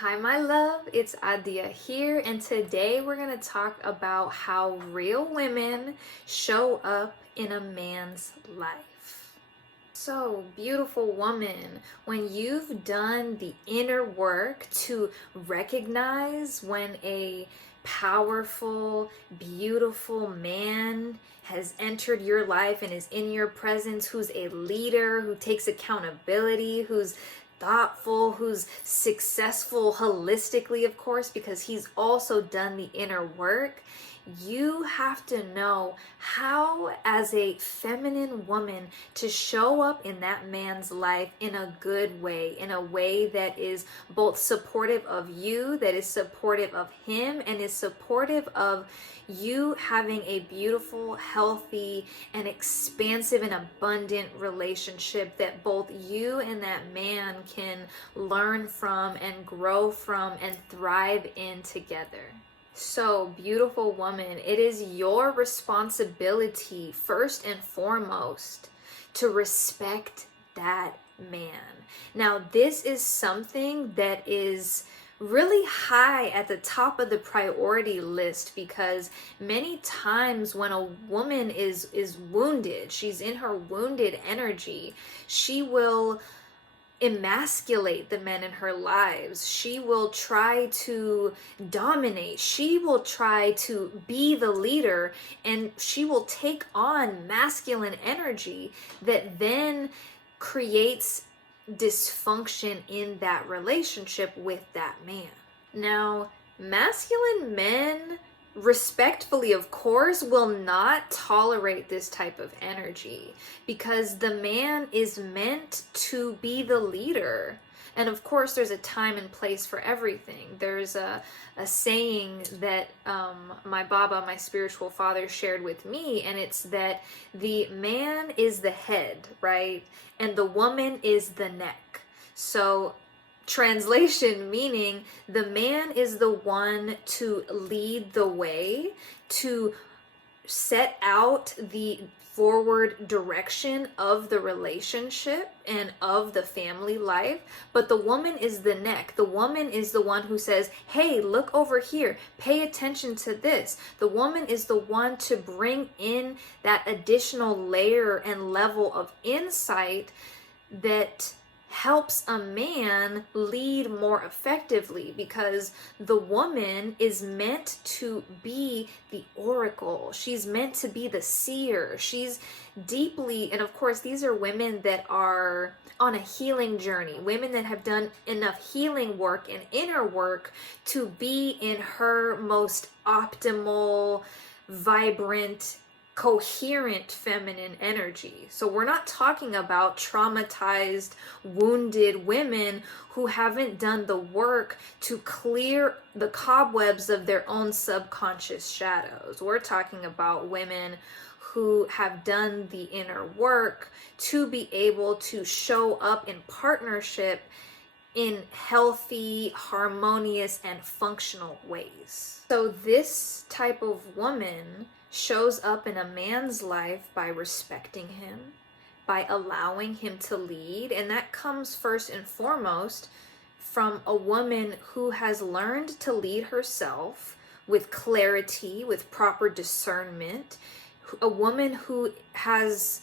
Hi, my love. It's Adia here, and today we're going to talk about how real women show up in a man's life. So, beautiful woman, when you've done the inner work to recognize when a powerful, beautiful man has entered your life and is in your presence, who's a leader, who takes accountability, who's thoughtful, who's successful holistically, of course, because he's also done the inner work. You have to know how, as a feminine woman, to show up in that man's life in a good way, in a way that is both supportive of you, that is supportive of him, and is supportive of you having a beautiful, healthy, and expansive and abundant relationship that both you and that man can learn from and grow from and thrive in together. So, beautiful woman, it is your responsibility, first and foremost, to respect that man. Now, this is something that is really high at the top of the priority list because many times when a woman is wounded, she's in her wounded energy, she will emasculate the men in her lives. She will try to dominate. She will try to be the leader, and she will take on masculine energy that then creates dysfunction in that relationship with that man. Now, masculine men, respectfully, of course, will not tolerate this type of energy because the man is meant to be the leader. And of course, there's a time and place for everything. There's a saying that my Baba, my spiritual father, shared with me, and it's that the man is the head, right? And the woman is the neck. So, translation meaning the man is the one to lead the way, to set out the forward direction of the relationship and of the family life, but the woman is the neck. The woman is the one who says, hey, look over here, pay attention to this. The woman is the one to bring in that additional layer and level of insight that helps a man lead more effectively, because the woman is meant to be the oracle. She's meant to be the seer. She's deeply, and of course, these are women that are on a healing journey, women that have done enough healing work and inner work to be in her most optimal, vibrant, coherent feminine energy. So we're not talking about traumatized, wounded women who haven't done the work to clear the cobwebs of their own subconscious shadows. We're talking about women who have done the inner work to be able to show up in partnership in healthy, harmonious, and functional ways. So this type of woman shows up in a man's life by respecting him, by allowing him to lead, and that comes first and foremost from a woman who has learned to lead herself with clarity, with proper discernment, a woman who has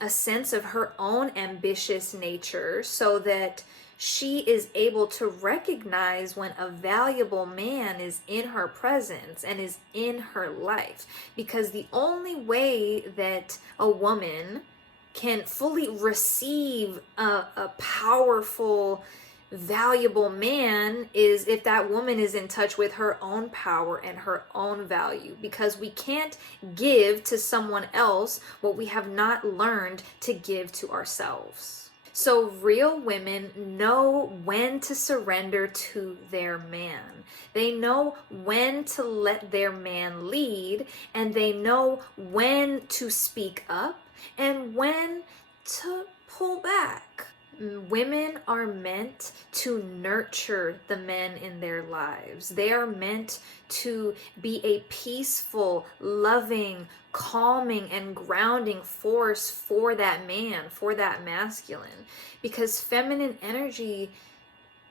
a sense of her own ambitious nature so that she is able to recognize when a valuable man is in her presence and is in her life. Because the only way that a woman can fully receive a powerful, valuable man is if that woman is in touch with her own power and her own value, because we can't give to someone else what we have not learned to give to ourselves. So real women know when to surrender to their man. They know when to let their man lead, and they know when to speak up and when to pull back. Women are meant to nurture the men in their lives. They are meant to be a peaceful, loving, calming, and grounding force for that man, for that masculine. Because feminine energy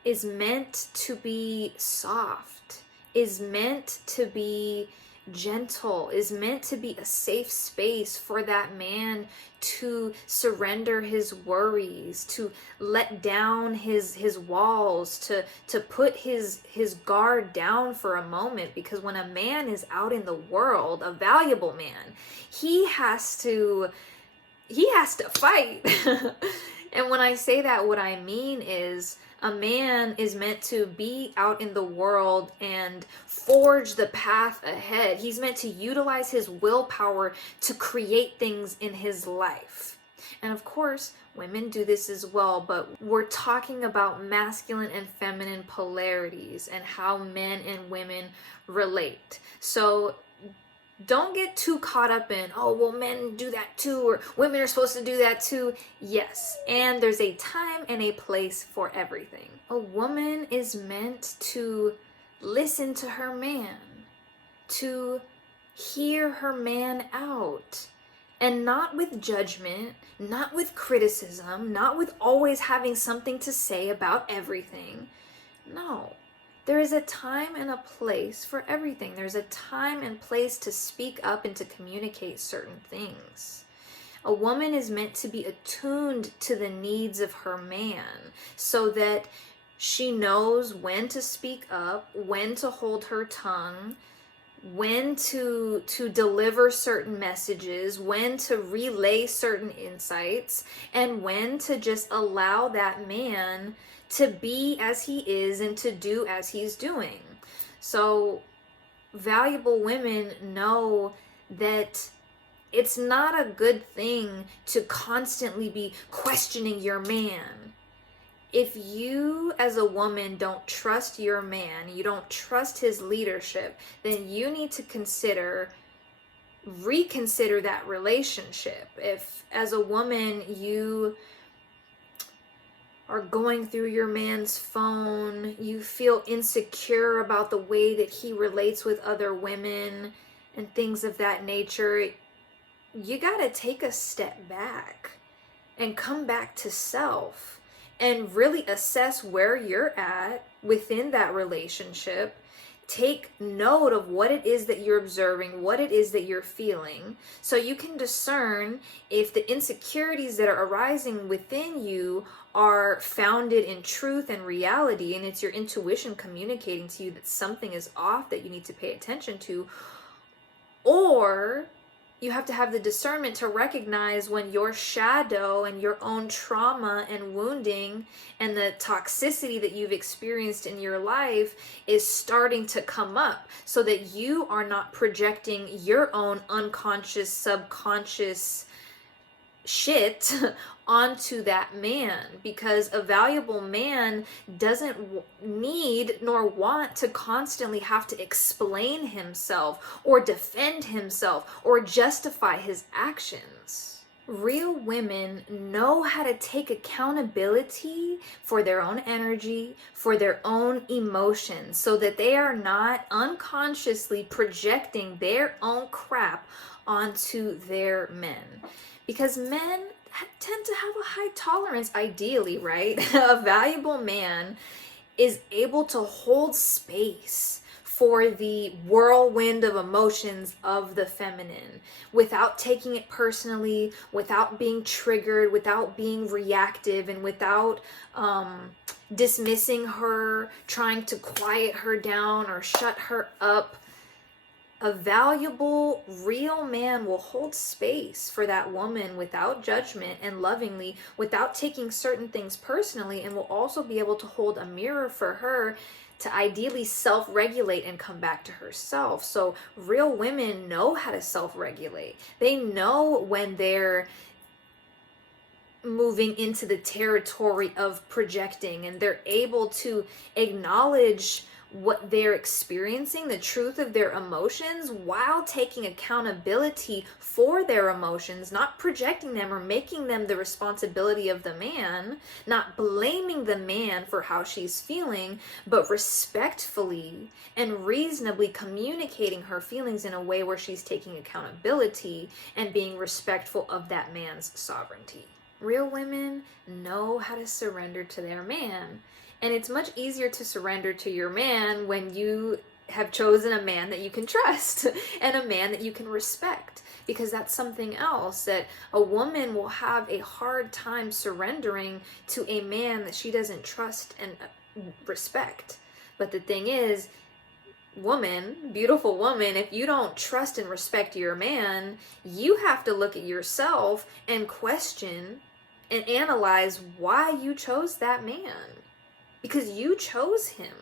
is meant to be soft, is meant to be gentle, is meant to be a safe space for that man to surrender his worries, to let down his walls, to put his guard down for a moment. Because when a man is out in the world, a valuable man, he has to fight. And when I say that, what I mean is a man is meant to be out in the world and forge the path ahead. He's meant to utilize his willpower to create things in his life. And of course, women do this as well, but we're talking about masculine and feminine polarities and how men and women relate. So don't get too caught up in, oh, well, men do that too, or women are supposed to do that too. Yes, and there's a time and a place for everything. A woman is meant to listen to her man, to hear her man out, and not with judgment, not with criticism, not with always having something to say about everything. No. There is a time and a place for everything. There's a time and place to speak up and to communicate certain things. A woman is meant to be attuned to the needs of her man so that she knows when to speak up, when to hold her tongue, when to deliver certain messages, when to relay certain insights, and when to just allow that man to be as he is and to do as he's doing. So valuable women know that it's not a good thing to constantly be questioning your man. If you as a woman don't trust your man, you don't trust his leadership, then you need to reconsider that relationship. If as a woman you are going through your man's phone, you feel insecure about the way that he relates with other women and things of that nature, you gotta take a step back and come back to self and really assess where you're at within that relationship. Take note of what it is that you're observing, what it is that you're feeling, so you can discern if the insecurities that are arising within you are founded in truth and reality, and it's your intuition communicating to you that something is off that you need to pay attention to, or you have to have the discernment to recognize when your shadow and your own trauma and wounding and the toxicity that you've experienced in your life is starting to come up, so that you are not projecting your own unconscious, subconscious shit onto that man. Because a valuable man doesn't need nor want to constantly have to explain himself or defend himself or justify his actions. Real women know how to take accountability for their own energy, for their own emotions, so that they are not unconsciously projecting their own crap onto their men. Because men tend to have a high tolerance, ideally, right? A valuable man is able to hold space for the whirlwind of emotions of the feminine without taking it personally, without being triggered, without being reactive, and without dismissing her, trying to quiet her down or shut her up. A valuable, real man will hold space for that woman without judgment and lovingly, without taking certain things personally, and will also be able to hold a mirror for her to ideally self-regulate and come back to herself. So real women know how to self-regulate. They know when they're moving into the territory of projecting, and they're able to acknowledge what they're experiencing, the truth of their emotions, while taking accountability for their emotions, not projecting them or making them the responsibility of the man, not blaming the man for how she's feeling, but respectfully and reasonably communicating her feelings in a way where she's taking accountability and being respectful of that man's sovereignty. Real women know how to surrender to their man. And it's much easier to surrender to your man when you have chosen a man that you can trust and a man that you can respect, because that's something else that a woman will have a hard time surrendering to a man that she doesn't trust and respect. But the thing is, woman, beautiful woman, if you don't trust and respect your man, you have to look at yourself and question and analyze why you chose that man, because you chose him.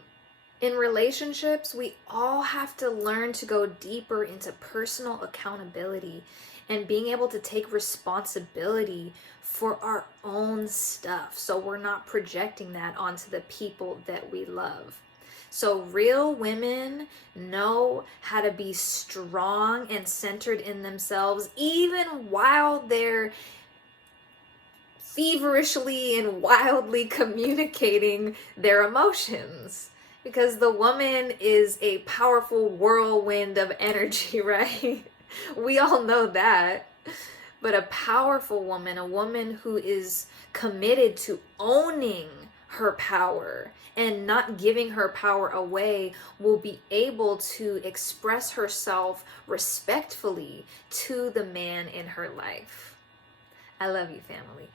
In relationships, we all have to learn to go deeper into personal accountability and being able to take responsibility for our own stuff, so we're not projecting that onto the people that we love. So real women know how to be strong and centered in themselves, even while they're feverishly and wildly communicating their emotions. Because the woman is a powerful whirlwind of energy, right? We all know that. But a powerful woman, a woman who is committed to owning her power and not giving her power away, will be able to express herself respectfully to the man in her life. I love you, family.